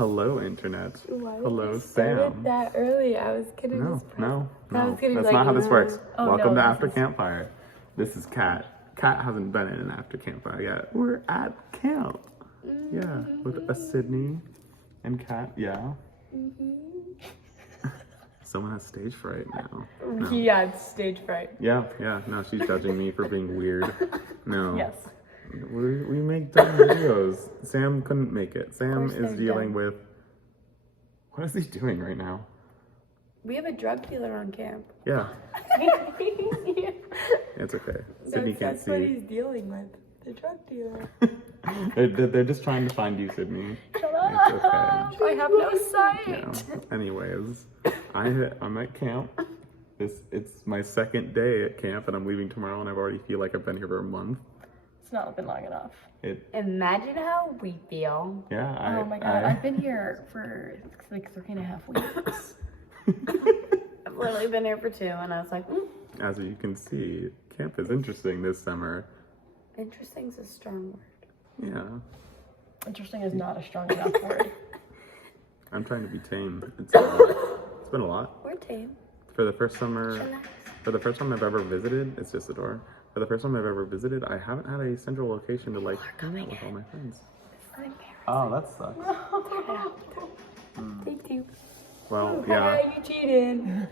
Hello, internet. Why Hello, did you start Sam. it that early? I was kidding. No. was getting That's like, not how this works. oh, Welcome no, to this After is- Campfire. This is Kat. Kat hasn't been in an After Campfire yet. We're at camp. Yeah, with a Sydney and Kat. Yeah. Someone has stage fright now. No. Yeah, it's stage fright. Yeah. No, she's judging me for being weird. No. Yes. We make dumb videos. Sam couldn't make it. Sam they're is dealing dumb. with. What is he doing right now? We have a drug dealer on camp. Yeah, Yeah. it's okay. Sydney can't That's what see. he's dealing with. The drug dealer. They're just trying to find you, Sydney. Shut It's okay. I have no sight. Yeah. Anyways, I'm at camp. It's my second day at camp, and I'm leaving tomorrow, and I already feel like I've been here for a month. It's not been long enough. Imagine how we feel. Yeah. Oh my god, I've been here for like 3.5 weeks. I've literally been here for 2, and I was like, As you can see, camp is interesting this summer. interesting's a strong word. Yeah. Interesting is not a strong enough word. I'm trying to be tame. It's been a lot. We're tame. For the first summer, Relax. for the first time I've ever visited, it's just the door. For the first time I've ever visited, I haven't had a central location to like hang out with all my friends. Oh, that sucks. Take 2. Well, yeah. you cheated.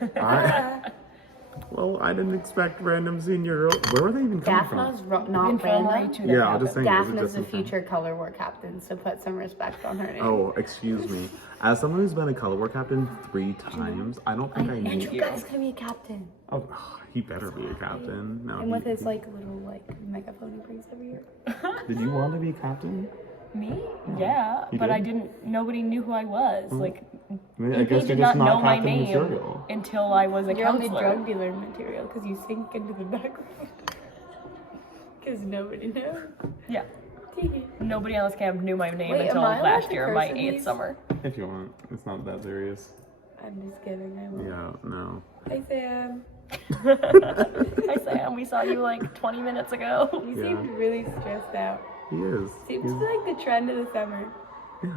Well, I didn't expect random senior. Where were they even coming Daphna's from? not Infirmary random. to that Yeah, I'll just happened. say. was it Daphna's just the infirm- future color war captain, so put some respect on her name. Oh, excuse me. As someone who's been a color war captain 3 times, I don't think I need Andrew you. guy's gonna be a captain. Oh, he better be a captain. No, And with he- his like little like megaphone he brings every year. Did you want to be captain? Me? Yeah, You but I did? didn't. Nobody knew who I was. Like, I mean, I people guess did you're just not know not my captain name material. until I was a You're only counselor. drug dealer material because you sink into the background. Because nobody knows. Yeah. Nobody on this camp knew my name Wait, until am I allowed last to year, curse my in 8th these? summer. If you want, it's not that serious. I'm just kidding. I won't. Yeah, no. Hi Sam. Hi Sam, we saw you like 20 minutes ago. You Yeah. seemed really stressed out. He is. Seems He's- like the trend of the summer. Yeah.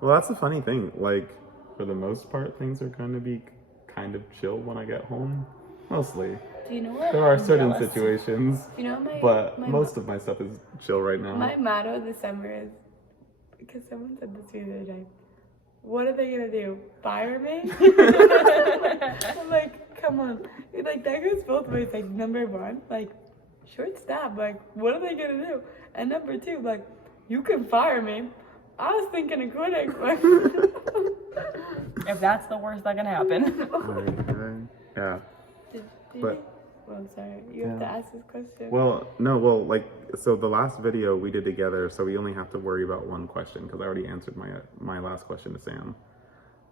Well, that's the funny thing. Like, for the most part, things are going to be kind of chill when I get home. Mostly. Do you know what? There are certain jealous. situations, Do you know what but my most of my stuff is chill right now. my motto this summer is, because someone said this to me the other day, what are they gonna do? Fire me? I'm like, come on. Like, that goes both ways. Like, number 1, like, short staff. Like, what are they gonna do? And number 2, like, you can fire me. I was thinking of quitting. Like, If that's the worst that can happen. Right. Yeah. did But- you? Oh, I'm sorry. You have to Yeah. ask this question. Well, no, well, like, so the last video we did together, so we only have to worry about one question because I already answered my last question to Sam.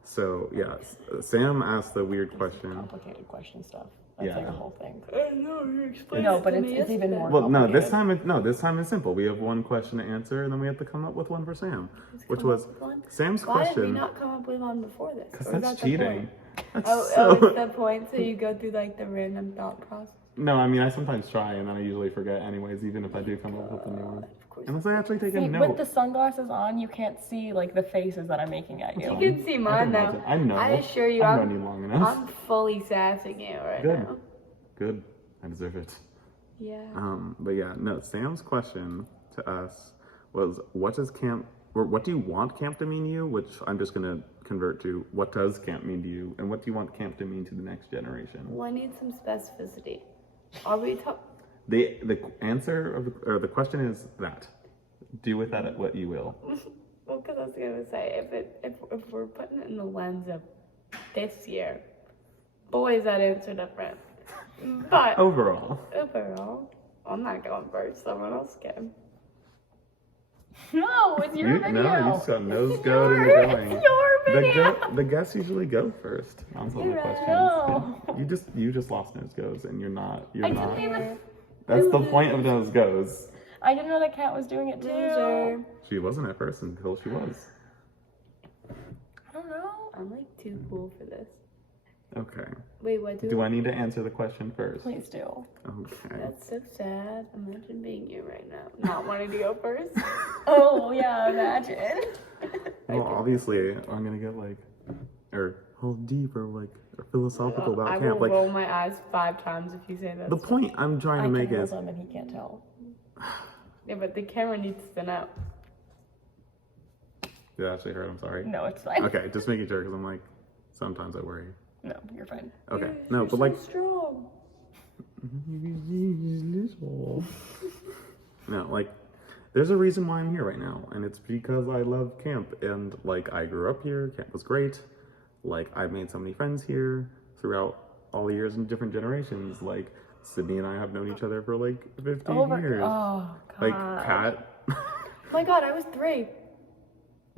So, yeah, Sam asked the weird question. Complicated question stuff. That's like Yeah. a whole thing. I know, you explained No, it but to it's me even yesterday. more- Well, no, this complicated. time it's simple. We have one question to answer, and then we have to come up with one for Sam, Let's which come was up with one. Sam's Why did we question. not come up with one before this? Because Or is that's that the cheating. point? That's Oh, so. it's the point. So you go through like the random thought process. No, I mean I sometimes try, and then I usually forget, anyways. Even if I do come up with a new one, Of course. unless I actually take a See, note. with the sunglasses on, you can't see like the faces that I'm making at you. You can see mine I now. can imagine. I know. I assure you, I've known you long enough. I'm fully sassing you right Good. now. Good. I deserve it. Yeah. But yeah, no. Sam's question to us was, "What does camp, or what do you want camp to mean to you?" Which I'm just gonna convert to, "What does camp mean to you?" And what do you want camp to mean to the next generation? Well, I need some specificity. Are we talking? The answer of or the question is that. Do with that what you will. Well, because I was gonna say, if we're putting it in the lens of this year, boys that answer different. But Overall. overall, I'm not going first. Someone else can. No, it's your video. No, you just got nose goat and you're going. It's your video. The guests usually go first on some of the You're right. questions. No. You just lost nose goes and you're not. I didn't even. That's the point of nose goes. I didn't know that Kat was doing it too. Loser. She wasn't at first until she was. I don't know. I'm like too cool for this. Okay. Wait, what Do I need to answer the question first? Please do. Okay. That's so sad. Imagine being you right now, not wanting to go first. Oh yeah, imagine. Well, obviously, I'm gonna get like, or all deep or like or philosophical I about will camp. Like roll my eyes 5 times if you say that. the point I'm trying I to can make hold is him and he can't tell. Yeah, but the camera needs to know. did that actually hurt? I'm sorry. No, it's fine. Okay, just making sure because I'm like sometimes I worry. No, you're fine. Okay, Yes, no, you're but so like strong. no, like there's a reason why I'm here right now, and it's because I love camp and like I grew up here. Camp was great. Like I've made so many friends here throughout all the years and different generations. Like Sydney and I have known each other for like 15 years. Oh, God. Like Kat. Oh my god, I was 3.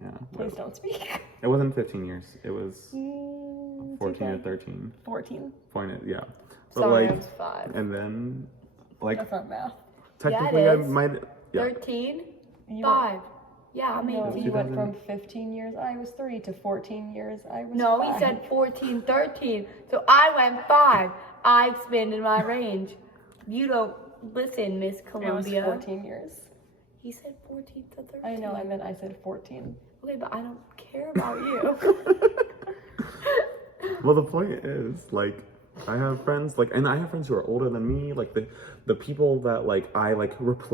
Yeah. Please don't speak. It wasn't 15 years. It was Mm, 14 or okay. 13. 14. Yeah. But Sorry, I like, was 5. and then like That's not math. technically Yeah, I it is. might. Yeah. 13? You 5. Yeah, I'm No, 18. you went 2000. from 15 years I was 3 to 14 years I was No, 5. he said 14, 13. So I went 5. I expanded my range. You don't listen, Miss It was Columbia. 14 years. He said 14 to 13. I know, I said 14. Okay, but I don't care about you. Well, the point is, like, I have friends, like, and I have friends who are older than me, like the people that like I like worked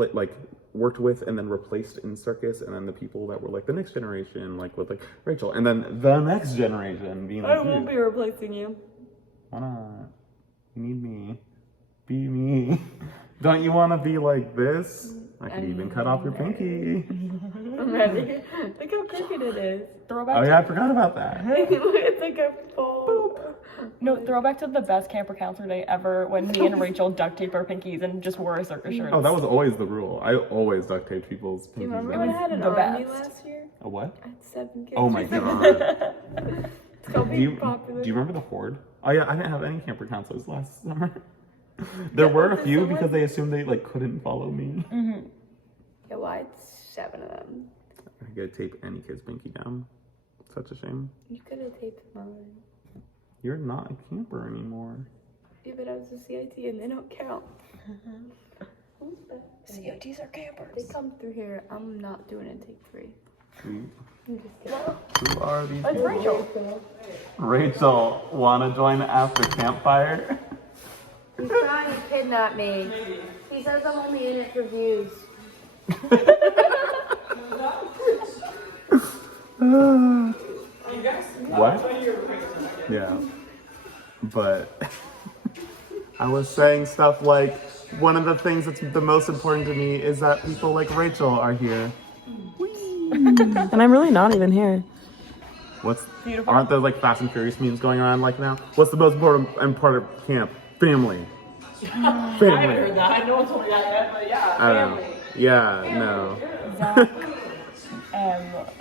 with and then replaced in circus, and then the people that were like the next generation, like with like Rachel, and then the next generation being I like won't you. be replacing you. Why not? You need me. Be me. Don't you want to be like this? I could even cut off your pinky. I'm ready. Look how crooked it is. Throwback Oh to, yeah, I forgot about that. It's like a full. no, throwback to the best camper counselor day ever when me and Rachel duct taped our pinkies and just wore our circus shirts. Oh, that was always the rule. I always duct taped people's pinkies. Do you remember down. when I had an the army best. last year? A what? I had 7 kids. Oh my god. It's called Do being you, popular. do you remember the Horde? Oh yeah, I didn't have any camper counselors last summer. There were a there's few someone- because they assumed they like couldn't follow me. Yeah, well, I had 7 of them. I gotta tape any kid's pinky down. Such a shame. You could have taped mine. You're not a camper anymore. Yeah, but I was a CIT and they don't count. Who's that? COTs are campers. They come through here. I'm not doing it. Take 3. Who, I'm just kidding. who are these It's people? Rachel. Rachel, wanna join after campfire? He's trying to kidnap me. He says I'm only in it for views. What? Yeah. But I was saying stuff like one of the things that's the most important to me is that people like Rachel are here. And I'm really not even here. What's Beautiful. aren't there like Fast and Furious memes going around like now? What's the most important part of camp? Family. Family. that. No one told me that yet, but yeah, I don't know. Yeah, no. Zach,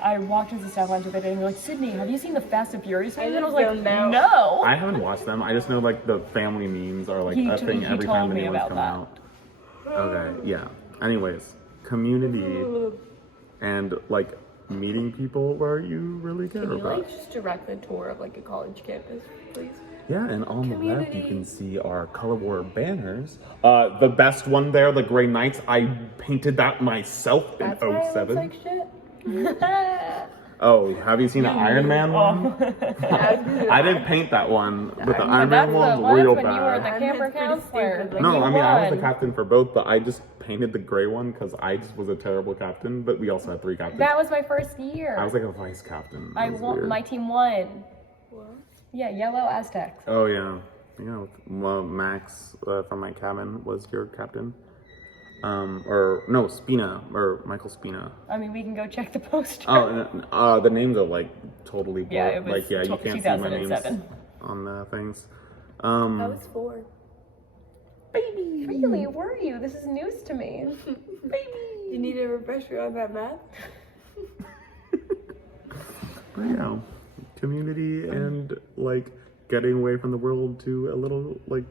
I walked into South Lines the other day and they're like, Sydney, have you seen the Fast and Furious movies? And I was like, don't know. no. I haven't watched them. I just know like the family memes are like He a t- thing he every told time the me new ones about come that. out. Okay, yeah. Anyways, community and like meeting people where you really care Can you about. like just direct the tour of like a college campus, please? Yeah, and on the left you Community. can see our Color War banners. The best one there, the Grey Knights, I painted that myself in That's why it looks 07. like shit. Oh, have you seen the Iron Man one? I didn't paint that one, but the Iron Man one's real when you were bad. the Iron camper Man's pretty counselor. stupid, when No, you I mean I was the won. captain for both, but I just painted the gray one because I just was a terrible captain. But we also had 3 captains. That was my first year. I was like a vice captain. That I was won. weird. My team won. What? Yeah, yellow Aztecs. Oh yeah, yeah. Well, Max from my cabin was your captain. Or no, Spina or Michael Spina. I mean, we can go check the poster. Oh, the names are like totally blurred. Yeah, it was like you can't see my names 2007. on the things. I was 4. Baby, really? Were you? This is news to me. Baby. You need a refresher on that math? But yeah, community and like getting away from the world to a little like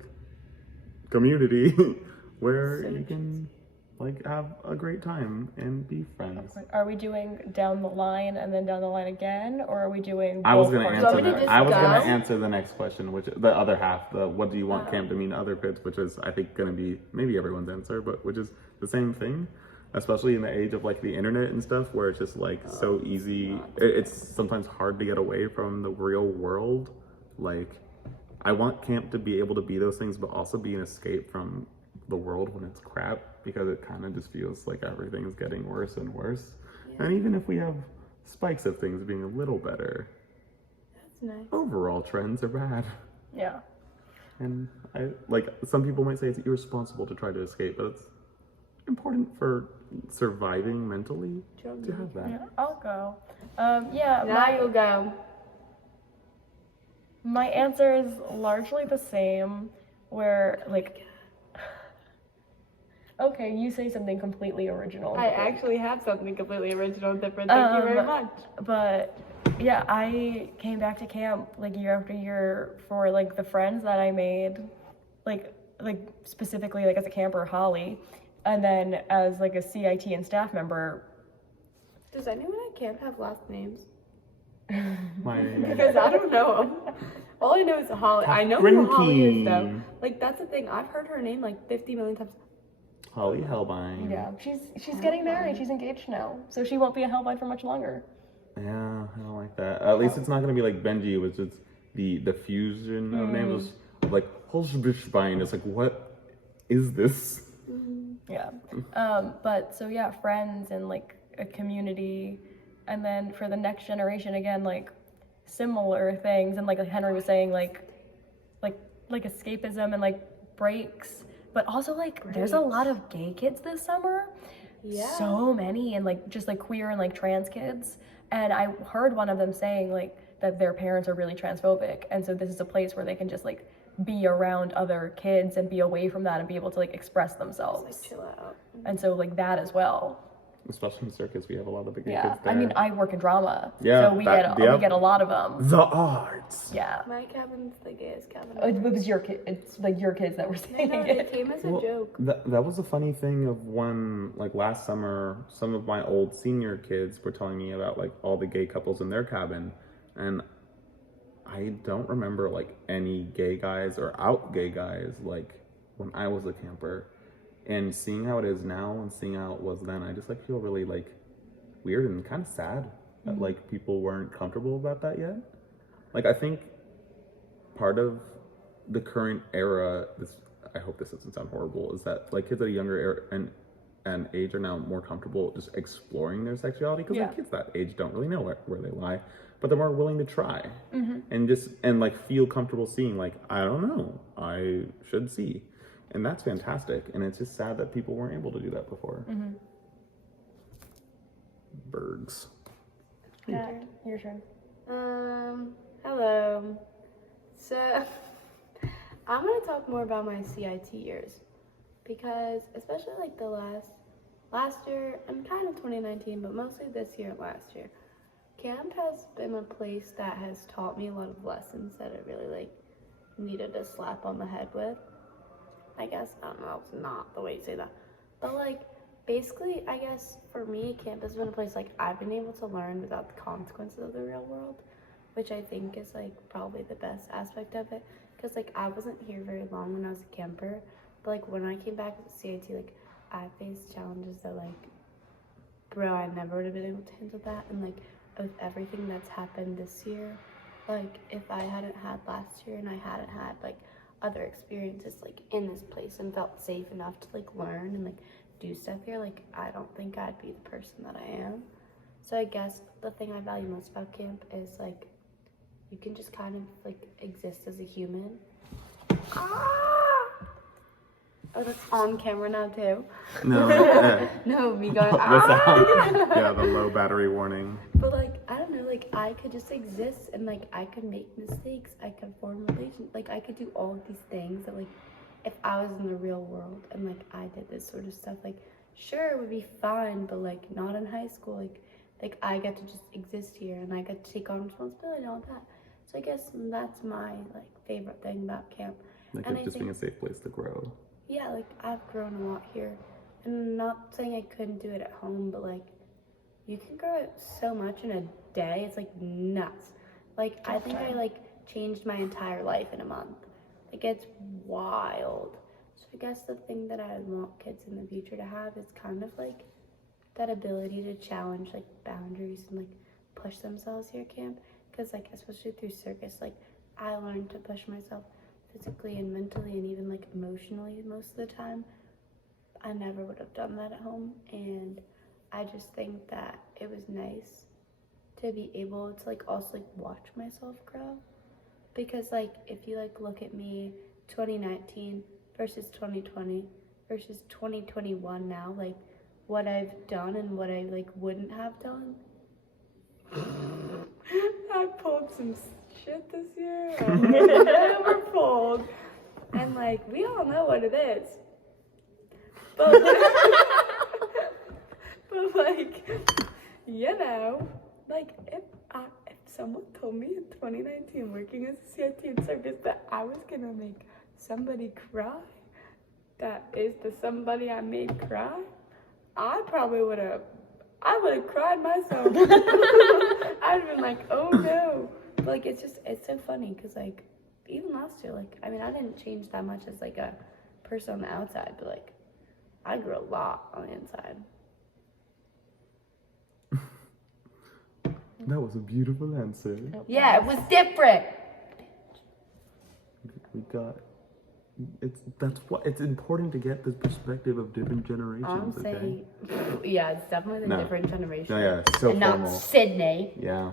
community where you can like have a great time and be friends. Are we doing down the line and then down the line again, or are we doing? I was both gonna parts? answer me to that. just I was gonna go? answer the next question, which the other half, the what do you want camp to mean to other kids, which is I think gonna be maybe everyone's answer, but which is the same thing. especially in the age of like the internet and stuff, where it's just like so easy. It's sometimes hard to get away from the real world. Like, I want camp to be able to be those things, but also be an escape from the world when it's crap, because it kind of just feels like everything is getting worse and worse. And even if we have spikes of things being a little better, That's nice. overall trends are bad. Yeah. And I like, some people might say it's irresponsible to try to escape, but it's important for surviving mentally to have that. Yeah, I'll go. Yeah, Now you'll go. my answer is largely the same, where, like, okay, you say something completely original. I actually have something completely original and different. Thank you very much. But yeah, I came back to camp like year after year for like the friends that I made, like specifically like as a camper, Holly, and then as like a CIT and staff member. Does anyone at camp have last names? My Because I don't know 'em. All I know is Holly. I know who Holly is though. Catherine Like that's the thing. I've heard her name like 50 million times. Holly Hellbein. Yeah, she's getting married. She's engaged now, so she won't be a Hellboy for much longer. Yeah, I don't like that. At least it's not gonna be like Benji, which is the fusion of names. Like Holzbischbein. It's like, what is this? Yeah. But so yeah, friends and like a community, and then for the next generation again, like similar things, and like Henry was saying, like escapism and like breaks, but also like there's a lot of gay kids this summer. Yeah. So many, and like just like queer and like trans kids. And I heard one of them saying like that their parents are really transphobic, and so this is a place where they can just like be around other kids and be away from that and be able to like express themselves. Chill out. And so like that as well. Especially in circus, we have a lot of the gay Yeah. kids there. I mean, I work in drama. Yeah, So we that- we get a lot of them. the arts. Yeah. My cabin's the gayest cabin. It was your kid. It's like your kids that were saying No, it. it came as a Well, joke. that was a funny thing of when, like last summer, some of my old senior kids were telling me about like all the gay couples in their cabin, and I don't remember like any gay guys or out gay guys like when I was a camper. And seeing how it is now and seeing how it was then, I just like feel really like weird and kind of sad that like people weren't comfortable about that yet. Like I think part of the current era, this, I hope this doesn't sound horrible, is that like kids at a younger era and age are now more comfortable just exploring their sexuality, because like kids that age don't really know where they lie, but they're more willing to try and like feel comfortable seeing like, I don't know, I should see. And that's fantastic. And it's just sad that people weren't able to do that before. Birds. Yeah. Your turn. Hello. So, I'm gonna talk more about my CIT years, because especially like the last year and kind of 2019, but mostly this year and last year, camp has been a place that has taught me a lot of lessons that I really like needed a slap on the head with. I guess, I don't know, it's not the way to say that, but like basically, I guess for me, camp has been a place like I've been able to learn without the consequences of the real world, which I think is like probably the best aspect of it, because like I wasn't here very long when I was a camper, but like when I came back to CIT, like I faced challenges that like, bro, I never would have been able to handle that. And like with everything that's happened this year, like if I hadn't had last year and I hadn't had like other experiences like in this place and felt safe enough to like learn and like do stuff here, like I don't think I'd be the person that I am. So I guess the thing I value most about camp is like you can just kind of like exist as a human. Oh, that's on camera now too. No, No, me going yeah, the low battery warning. But like, I don't know, like I could just exist and like I could make mistakes, I could form relations, like I could do all of these things that like if I was in the real world and like I did this sort of stuff, like sure it would be fine, but like not in high school. Like I get to just exist here and I get to take on responsibility and all that. So I guess that's my like favorite thing about camp. Like And it's I just being a think- safe place to grow. Yeah, like I've grown a lot here. And not saying I couldn't do it at home, but like you can grow so much in a day. It's like nuts. Like I think I like changed my entire life in a month. Like it's wild. So I guess the thing that I want kids in the future to have is kind of like that ability to challenge like boundaries and like push themselves here at camp. Because like especially through circus, like I learned to push myself physically and mentally and even like emotionally most of the time. I never would have done that at home, and I just think that it was nice to be able to like also like watch myself grow. Because like if you like look at me 2019 versus 2020 versus 2021 now, like what I've done and what I like wouldn't have done. I pulled some shit this year. I've never pulled. And like we all know what it is. But but like, you know, like if someone told me in 2019 working as a CIT in circus that I was gonna make somebody cry, that is the somebody I made cry, I would have cried myself. I'd have been like, oh no. But like it's so funny because like even last year, like I mean I didn't change that much as like a person on the outside, but like I grew a lot on the inside. That was a beautiful answer. Yeah, it was different. We got. It's important to get the perspective of different generations. I'm saying, yeah, it's definitely the different generation. No, yeah, it's so and formal. not Sydney. Yeah.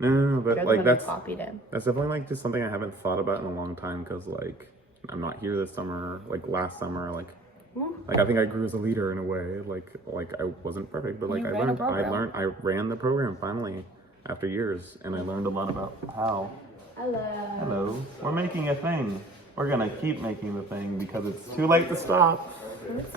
No, but Doesn't like really that's copied him. That's definitely like just something I haven't thought about in a long time because like I'm not here this summer. Like last summer, like I think I grew as a leader in a way. Like I wasn't perfect, but like You I ran a learned. program. I ran the program finally after years, and I learned a lot about how. Hello. We're making a thing. We're gonna keep making the thing because it's too late to stop.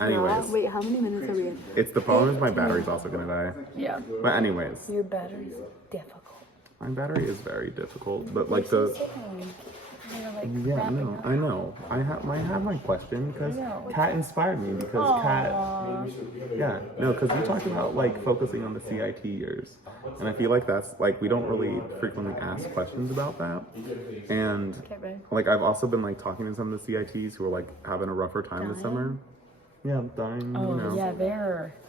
Anyways, Wait, how many minutes are we in? it's the problem is my battery's also gonna die. Yeah. But anyways, Your battery's difficult. my battery is very difficult. But like the yeah, no, I know. I have my question because Kat inspired me because Kat. Yeah, no, because we talked about like focusing on the CIT years, and I feel like that's like we don't really frequently ask questions about that, and like I've also been like talking to some of the CITs who are like having a rougher time this summer. Yeah, I'm dying. Oh, you know. yeah,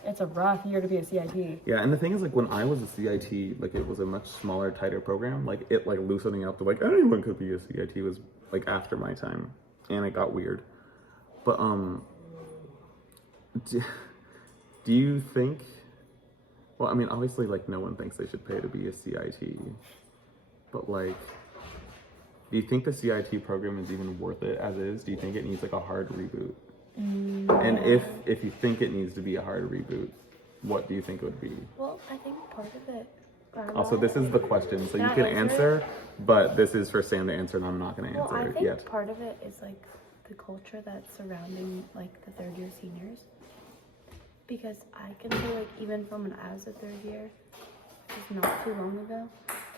it's a rough year to be a CIT. Yeah, and the thing is, like, when I was a CIT, like, it was a much smaller, tighter program. Like, it, like, loosening up to, like, anyone could be a CIT was, like, after my time. And it got weird. But, do you think, well, I mean, obviously, like, no one thinks they should pay to be a CIT. But, like, do you think the CIT program is even worth it as is? Do you think it needs, like, a hard reboot? And if you think it needs to be a hard reboot, what do you think it would be? Well, I think part of it. Also, this is the question, so you Can I can answer answer, but this is for Sam to answer, and I'm not going to Well, answer I it think yet. part of it is like the culture that's surrounding like the third year seniors. Because I can say like even from when I was a third year, it's not too long ago,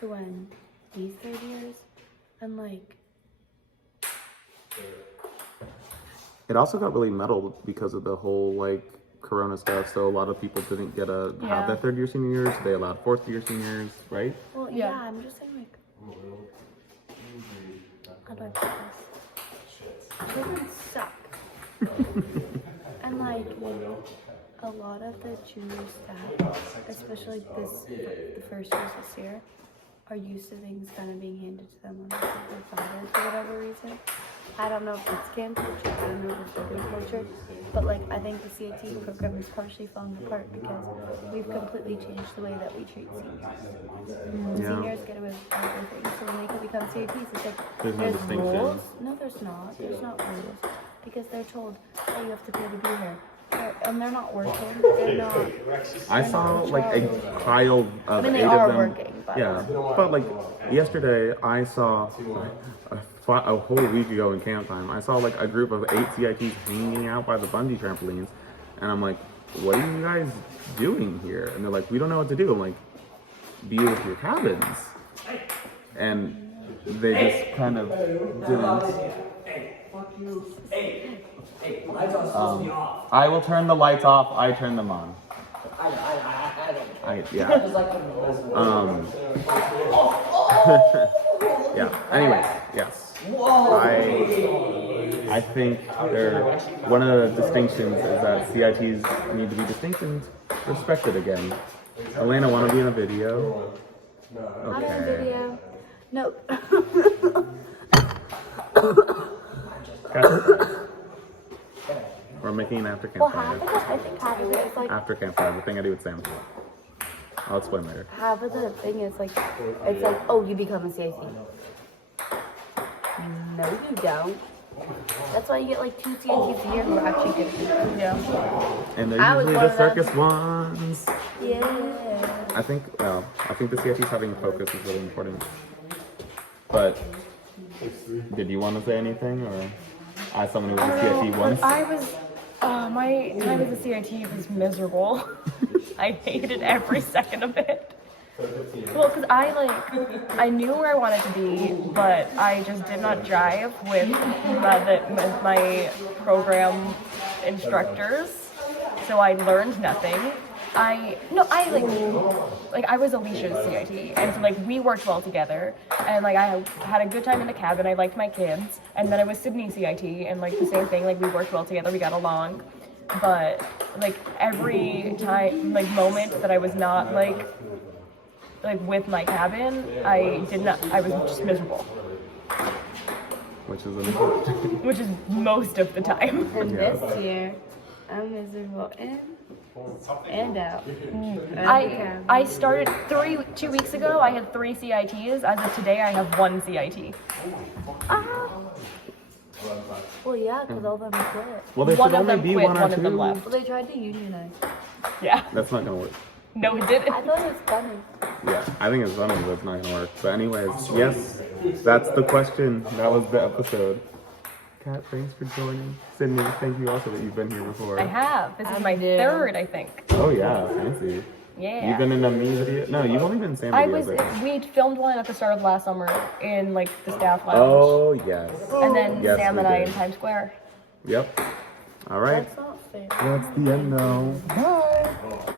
to when these third years, and like It also got really muddled because of the whole like Corona stuff. So a lot of people didn't get to have their third year seniors. They allowed fourth year seniors, right? well yeah, I'm just saying like how do I put this? Children suck. And like a lot of the junior staff, especially the first years this year, are used to things kind of being handed to them on like their fathers for whatever reason. I don't know if it's camp culture, I don't know if it's regular culture, but like I think the CIT program is partially falling apart because we've completely changed the way that we treat seniors. Seniors get away with everything, so when they can become CITs, it's like There's no distinction. rules. No, there's not. There's not rules because they're told, oh, you have to pay to be here. And they're not working. They're not. I saw like a pile of I mean, they 8 are of them. working, but Yeah, but like yesterday, I saw a whole week ago in camp time. I saw like a group of 8 CITs hanging out by the bungee trampolines, and I'm like, "What are you guys doing here?" And they're like, "We don't know what to do." I'm like, "Be with your cabins," and they just kind of didn't. I will turn the lights off. I turn them on. Yeah. Yeah. Anyways, yes. I think one of the distinctions is that CITs need to be distinctions Respect it again. Elena, want to be in a video? I'm in a video. No. We're making an after Well, campfire. I think half of it is like, After campfire, the thing I do with Sam. I'll explain later. half of the thing is like, it's like, oh, you become a CIC. No, you don't. That's why you get like 2 CICs a year who are actually good people. Yeah. And they're I was usually one the of them. circus ones. Yeah. I think the CITs having focus is really important. But did you want to say anything, or as someone who was a CIT once? I was, my time as a CIT was miserable. I hated every second of it. Well, because I knew where I wanted to be, but I just did not jive with my program instructors, so I learned nothing. I was Alicia's CIT, and so like we worked well together, and like I had a good time in the cabin. I liked my kids, and then I was Sydney CIT, and like the same thing. Like we worked well together, we got along, but like every time, like moment that I was not like with my cabin, I was just miserable, Which is important. which is most of the time. And Yeah. this year, I'm miserable in and out. I started 2 weeks ago. I had 3 CITs. As of today, I have 1 CIT. Well, yeah, because all of them quit. Well, there One should of only them be quit, one or one of them two. left. Well, they tried to unionize. Yeah. That's not gonna work. No, it didn't. I thought it was funny. Yeah, I think it's funny, but it's not gonna work. But anyways, yes, that's the question. That was the episode. Kat, thanks for joining. Sydney, thank you also that you've been here before. I have. This is my do. 3rd, I think. Oh yeah, fancy. Yeah. You've been in a me video? No, you've only been in Sam I videos. was. I think. We filmed one at the start of last summer in like the staff lounge, Oh yes. and then Yes, Sam we and I did. in Times Square. Yep. All right. That's not fair. That's the end though. Bye.